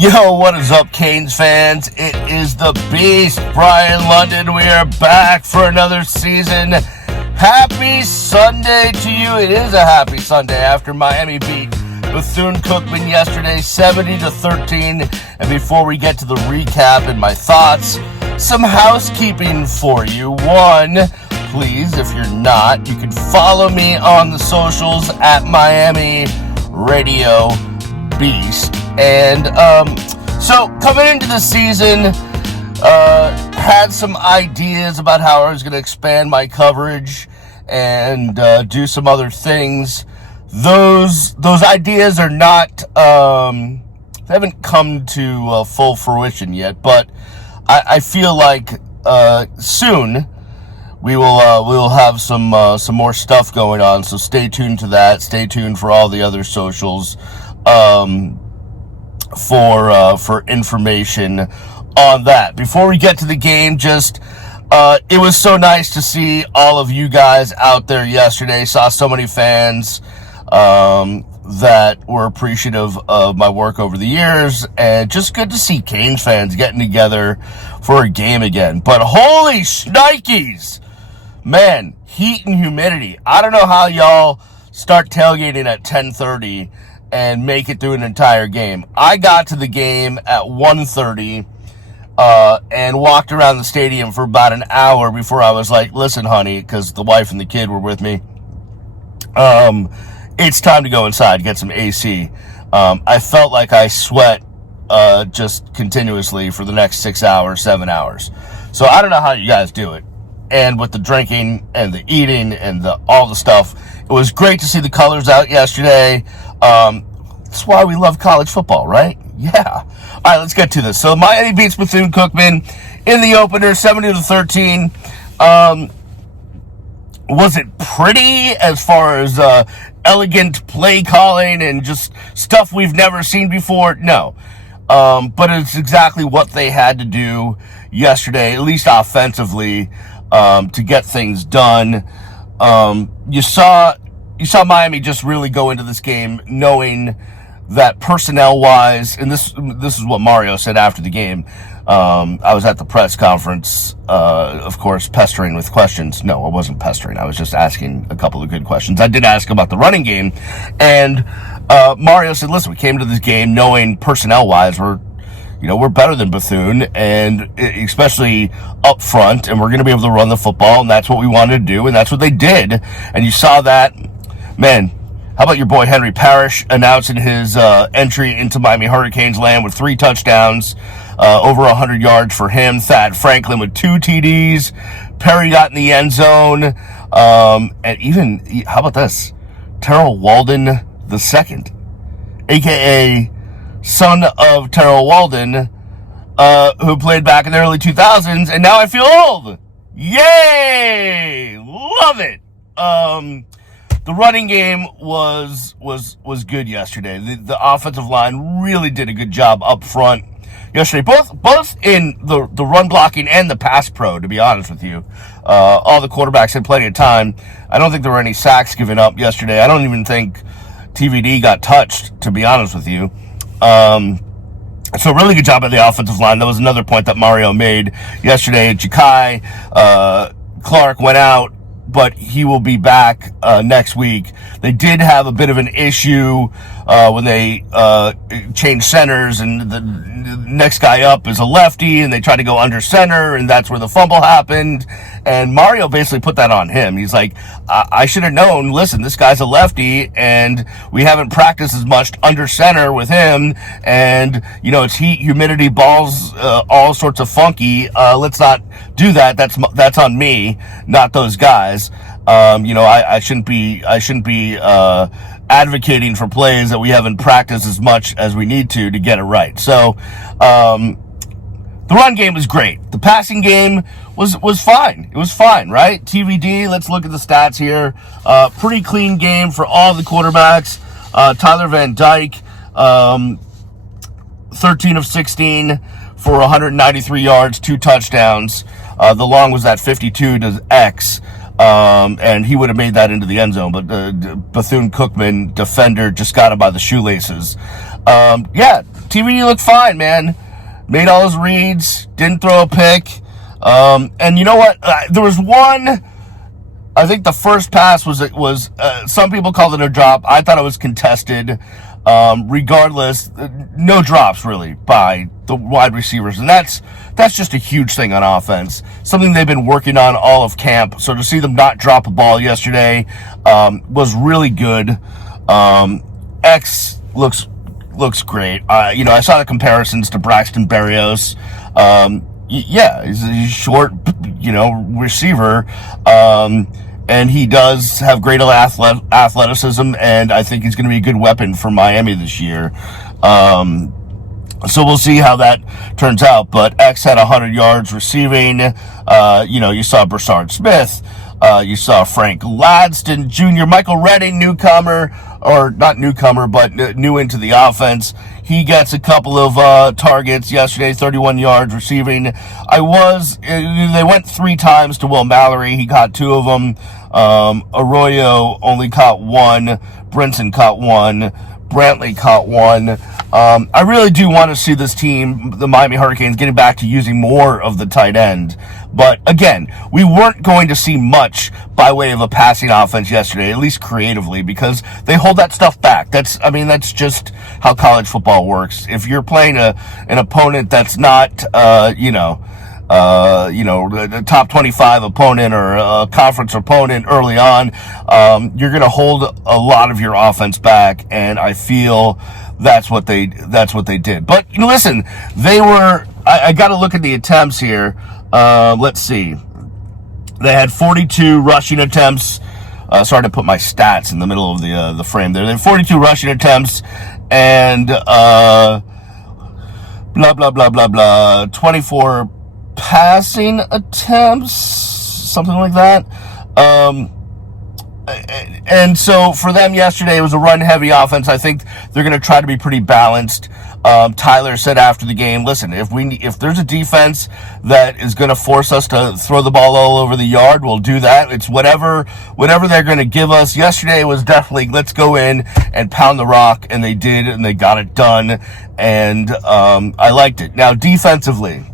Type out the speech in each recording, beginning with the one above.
Yo, what is up, Canes fans? It is the Beast, Brian London. We are back for another season. Happy Sunday to you. It is a happy Sunday after Miami beat Bethune Cookman yesterday, 70-13. And before we get to the recap and my thoughts, some housekeeping for you. One, please, if you're not, you can follow me on the socials at Miami Radio Beast. And so coming into the season, had some ideas about how I was going to expand my coverage and do some other things. Those ideas are not they haven't come to full fruition yet, but I feel like soon we will have some more stuff going on. So stay tuned to that. Stay tuned for all the other socials. For information on that. Before we get to the game, just it was so nice to see all of you guys out there yesterday. Saw so many fans that were appreciative of my work over the years, and just good to see Canes fans getting together for a game again. But holy shnikes, man, heat and humidity. I don't know how y'all start tailgating at 10:30 and make it through an entire game. I got to the game at 1:30 and walked around the stadium for about an hour before I was like, listen, honey, because the wife and the kid were with me, it's time to go inside, get some AC. I felt like I sweat just continuously for the next 6 hours, 7 hours. So I don't know how you guys do it. And with the drinking and the eating and all the stuff, it was great to see the colors out yesterday. That's why we love college football, right? Yeah. All right, let's get to this. So Miami beats Bethune Cookman in the opener, 70-13. Was it pretty as far as elegant play calling and just stuff we've never seen before? No. But it's exactly what they had to do yesterday, at least offensively, to get things done. You saw Miami just really go into this game knowing that personnel-wise, and this is what Mario said after the game. I was at the press conference, of course, pestering with questions. No, I wasn't pestering. I was just asking a couple of good questions. I did ask about the running game, and Mario said, listen, we came to this game knowing personnel-wise we're better than Bethune, and especially up front, and we're going to be able to run the football, and that's what we wanted to do, and that's what they did. And you saw that. Man, how about your boy Henry Parrish announcing his entry into Miami Hurricanes land with 3 touchdowns, over 100 yards for him. Thad Franklin with 2 TDs. Perry got in the end zone. And even, how about this? Terrell Walden II, a.k.a. son of Terrell Walden, who played back in the early 2000s, and now I feel old. Yay! Love it. The running game was good yesterday. The offensive line really did a good job up front yesterday, both in the run blocking and the pass pro, to be honest with you. All the quarterbacks had plenty of time. I don't think there were any sacks given up yesterday. I don't even think TVD got touched, to be honest with you. So really good job by the offensive line. That was another point that Mario made yesterday. Ja'Kai Clark went out, but he will be back next week. They did have a bit of an issue when they changed centers, and the next guy up is a lefty, and they tried to go under center, and that's where the fumble happened. And Mario basically put that on him. He's like, I should have known, listen, this guy's a lefty, and we haven't practiced as much under center with him, and, it's heat, humidity, balls, all sorts of funky. Let's not do that. That's on me, not those guys. I shouldn't be advocating for plays that we haven't practiced as much as we need to get it right. So, the run game was great. The passing game was fine. It was fine, right? TVD, let's look at the stats here. Pretty clean game for all the quarterbacks. Tyler Van Dyke, 13 of 16 for 193 yards, 2 touchdowns. The long was at 52 to X. And he would have made that into the end zone, but the Bethune Cookman defender just got him by the shoelaces. TVD looked fine, man. Made all his reads, didn't throw a pick. And you know what? There was one. I think the first pass was some people called it a drop. I thought it was contested. Regardless, no drops really by the wide receivers, and that's just a huge thing on offense. Something they've been working on all of camp. So to see them not drop a ball yesterday was really good. X looks great. I saw the comparisons to Braxton Berrios. He's a short, receiver. And he does have great athleticism, and I think he's going to be a good weapon for Miami this year. So we'll see how that turns out. But X had 100 yards receiving. You saw Broussard Smith. You saw Frank Ladson Jr., Michael Redding, newcomer, or not newcomer, but new into the offense. He gets a couple of targets yesterday, 31 yards receiving. They went 3 times to Will Mallory. He caught 2 of them. Arroyo only caught 1. Brinson caught 1. Brantley caught 1. I really do want to see this team, the Miami Hurricanes, getting back to using more of the tight end. But again, we weren't going to see much by way of a passing offense yesterday, at least creatively, because they hold that stuff back. That's just how college football works. If you're playing an opponent that's not, a top 25 opponent or a conference opponent early on, you're going to hold a lot of your offense back, and I feel that's what they did. But listen, I got to look at the attempts here. Let's see. They had 42 rushing attempts. Sorry to put my stats in the middle of the frame there. They had 42 rushing attempts and blah blah blah blah blah. 24 passing attempts, something like that. And so for them yesterday, it was a run-heavy offense. I think they're going to try to be pretty balanced. Tyler said after the game, listen, if there's a defense that is going to force us to throw the ball all over the yard, we'll do that. It's whatever they're going to give us. Yesterday was definitely, let's go in and pound the rock, and they did, and they got it done, and I liked it. Now, defensively,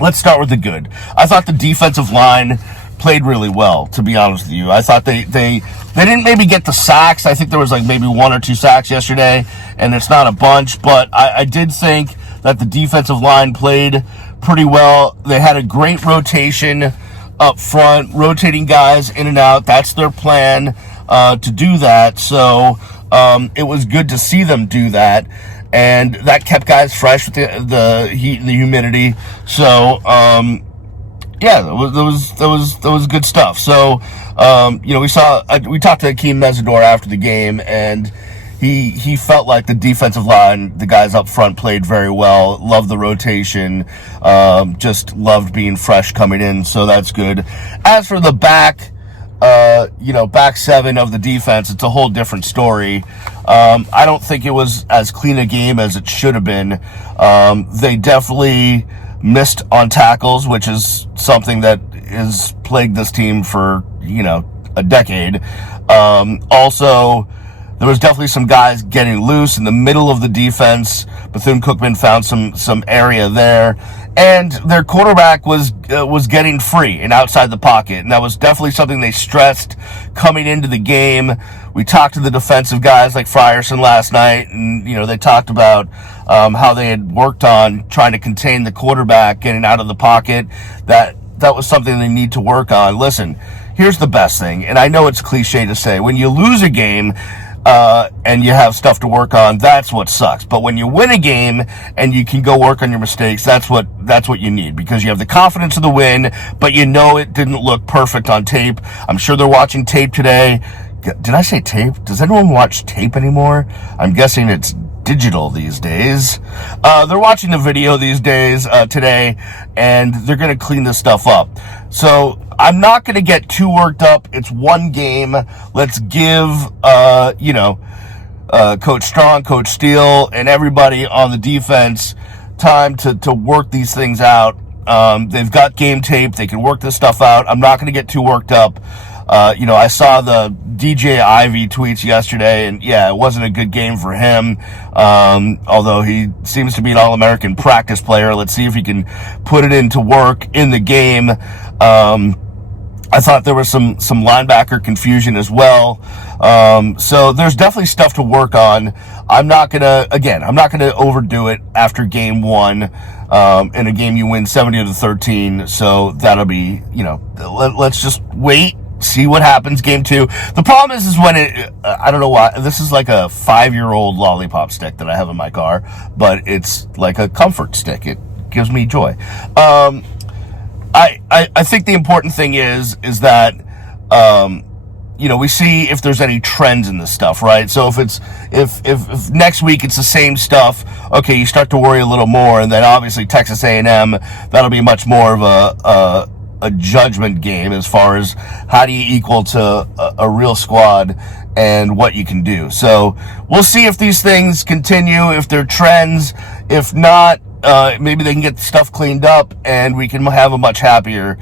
let's start with the good. I thought the defensive line played really well, to be honest with you. I thought they didn't maybe get the sacks. I think there was maybe 1 or 2 sacks yesterday, and it's not a bunch, but I did think that the defensive line played pretty well. They had a great rotation up front, rotating guys in and out. That's their plan to do that. So it was good to see them do that. And that kept guys fresh with the heat and the humidity. So, that was good stuff. So, we talked to Akeem Mesidor after the game, and he felt like the defensive line, the guys up front played very well, loved the rotation, just loved being fresh coming in, so that's good. As for the back 7 of the defense, it's a whole different story. I don't think it was as clean a game as it should have been. They definitely missed on tackles, which is something that has plagued this team for, a decade. Also, there was definitely some guys getting loose in the middle of the defense. Bethune Cookman found some area there. And their quarterback was getting free and outside the pocket. And that was definitely something they stressed coming into the game. We talked to the defensive guys like Frierson last night, and, they talked about how they had worked on trying to contain the quarterback getting out of the pocket. That was something they need to work on. Listen, here's the best thing, and I know it's cliche to say, when you lose a game, and you have stuff to work on, that's what sucks. But when you win a game and you can go work on your mistakes, that's what you need, because you have the confidence of the win, but it didn't look perfect on tape. I'm sure they're watching tape today. Did I say tape? Does anyone watch tape anymore? I'm guessing it's digital these days. They're watching the video these days, today, and they're going to clean this stuff up. So I'm not going to get too worked up. It's one game. Let's give, Coach Strong, Coach Steele, and everybody on the defense time to work these things out. They've got game tape. They can work this stuff out. I'm not going to get too worked up. I saw the DJ Ivy tweets yesterday, and yeah, it wasn't a good game for him. Although he seems to be an All-American practice player. Let's see if he can put it into work in the game. I thought there was some linebacker confusion as well. So there's definitely stuff to work on. I'm not gonna overdo it after game one. In a game you win 70-13. So that'll be, let's just wait, see what happens game two. The problem is when I don't know why, this is like a 5-year-old lollipop stick that I have in my car, but it's like a comfort stick. It gives me joy. I think the important thing is that, we see if there's any trends in this stuff, right? So if next week it's the same stuff, okay, you start to worry a little more, and then obviously Texas A&M, that'll be much more of a judgment game as far as how do you equal to a real squad and what you can do. So we'll see if these things continue, if they're trends. If not, maybe they can get stuff cleaned up and we can have a much happier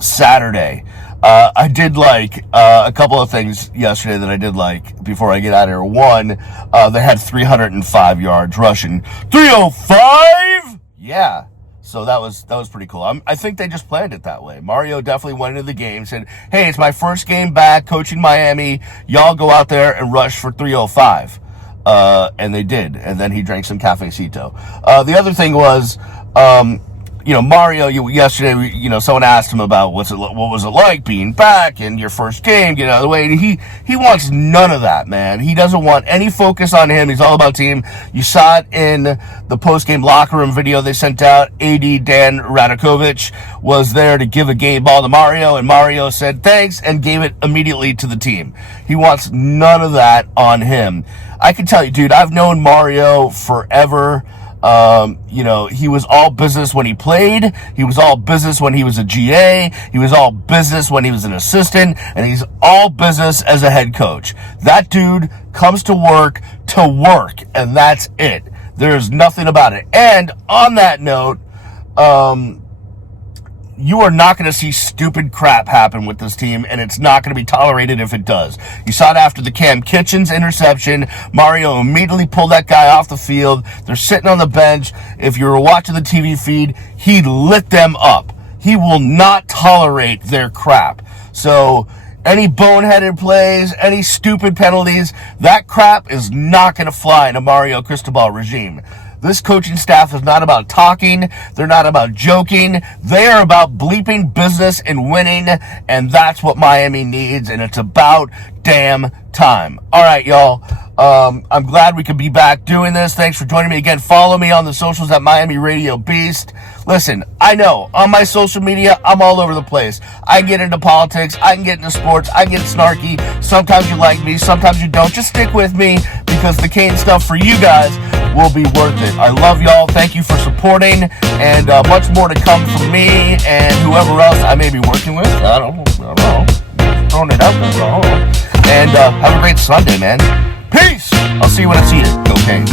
Saturday. I did like a couple of things yesterday that I did like before I get out of here. One, they had 305 yards rushing. 305? Yeah. So that was pretty cool. I think they just planned it that way. Mario definitely went into the game, said, hey, it's my first game back coaching Miami. Y'all go out there and rush for 305. And they did. And then he drank some cafecito. The other thing was, Mario, yesterday, someone asked him about what was it like being back in your first game, get out of the way. And he wants none of that, man. He doesn't want any focus on him. He's all about team. You saw it in the post-game locker room video they sent out. AD Dan Radakovich was there to give a game ball to Mario, and Mario said thanks and gave it immediately to the team. He wants none of that on him. I can tell you, dude, I've known Mario forever. He was all business when he played. He was all business when he was a GA. He was all business when he was an assistant, and he's all business as a head coach. That dude comes to work, and that's it. There's nothing about it. And on that note, you are not going to see stupid crap happen with this team, and it's not going to be tolerated if it does. You saw it after the Cam Kitchens interception. Mario immediately pulled that guy off the field. They're sitting on the bench. If you were watching the TV feed, he lit them up. He will not tolerate their crap. So any boneheaded plays, any stupid penalties, that crap is not going to fly in a Mario Cristobal regime. This coaching staff is not about talking. They're not about joking. They are about bleeping business and winning, and that's what Miami needs, and it's about damn time. All right, y'all. I'm glad we could be back doing this. Thanks for joining me again. Follow me on the socials at Miami Radio Beast. Listen, I know, on my social media, I'm all over the place. I get into politics. I can get into sports. I get snarky. Sometimes you like me. Sometimes you don't. Just stick with me because the Kane stuff for you guys will be worth it. I love y'all. Thank you for supporting, and much more to come from me and whoever else I may be working with. I don't know. Throwing it out there. And have a great Sunday, man. Peace. I'll see you when I see you. Go Canes.